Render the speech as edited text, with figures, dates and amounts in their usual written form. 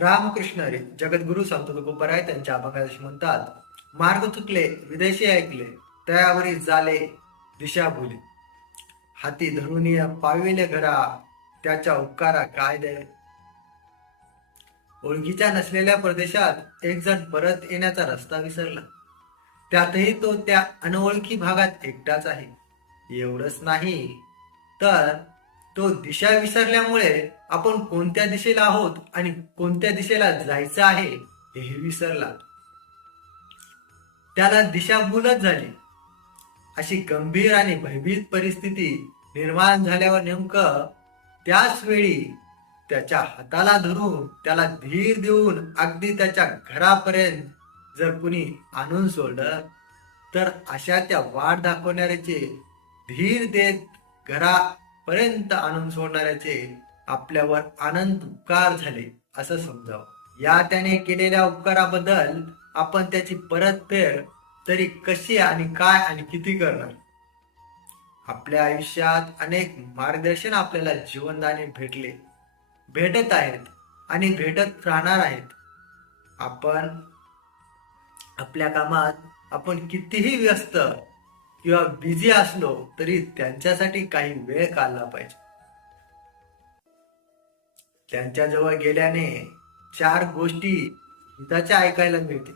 रामकृष्ण हरी जगद्गुरु संत तुकोबराय त्यांच्या अभंगाशी म्हणतात, मार्ग चुकले विदेशी ऐकले, तयावरी झाले दिशा भुले. हाती धरून पाविले घरा, त्याच्या उपकारा काय दे. ओळखीच्या नसलेल्या प्रदेशात एक जण परत येण्याचा रस्ता विसरला. त्यातही तो त्या अनोळखी भागात एकटाच आहे. एवढंच नाही तर तो दिशा विसरल्यामुळे आपण कोणत्या दिशेला आहोत आणि कोणत्या दिशेला जायचं आहे हेही विसरला. त्याला दिशाभूलच झाली. अशी गंभीर आणि भयभीत परिस्थिती निर्माण झाल्यावर नेमकं त्याच वेळी त्याच्या हाताला धरून त्याला धीर देऊन अगदी त्याच्या घरापर्यंत जर कुणी आणून सोडलं तर अशा त्या वाट दाखवणाऱ्याचे, धीर देत घरापर्यंत आणून सोडणाऱ्याचे आपल्यावर अनंत उपकार झाले असं समजावं. या त्याने केलेल्या उपकाराबद्दल आपण त्याची परतफेड तरी कशी आणि काय आणि किती करणार. आपल्या आयुष्यात अनेक मार्गदर्शन आपल्याला जीवनदाने भेटले, भेटत आहेत आणि भेटत राहणार आहेत. आपण आपल्या कामात आपण कितीही व्यस्त किंवा बिझी असलो तरी त्यांच्यासाठी काही वेळ काढला पाहिजे. त्यांच्याजवळ गेल्याने 4 गोष्टी हिताच्या ऐकायला मिळते.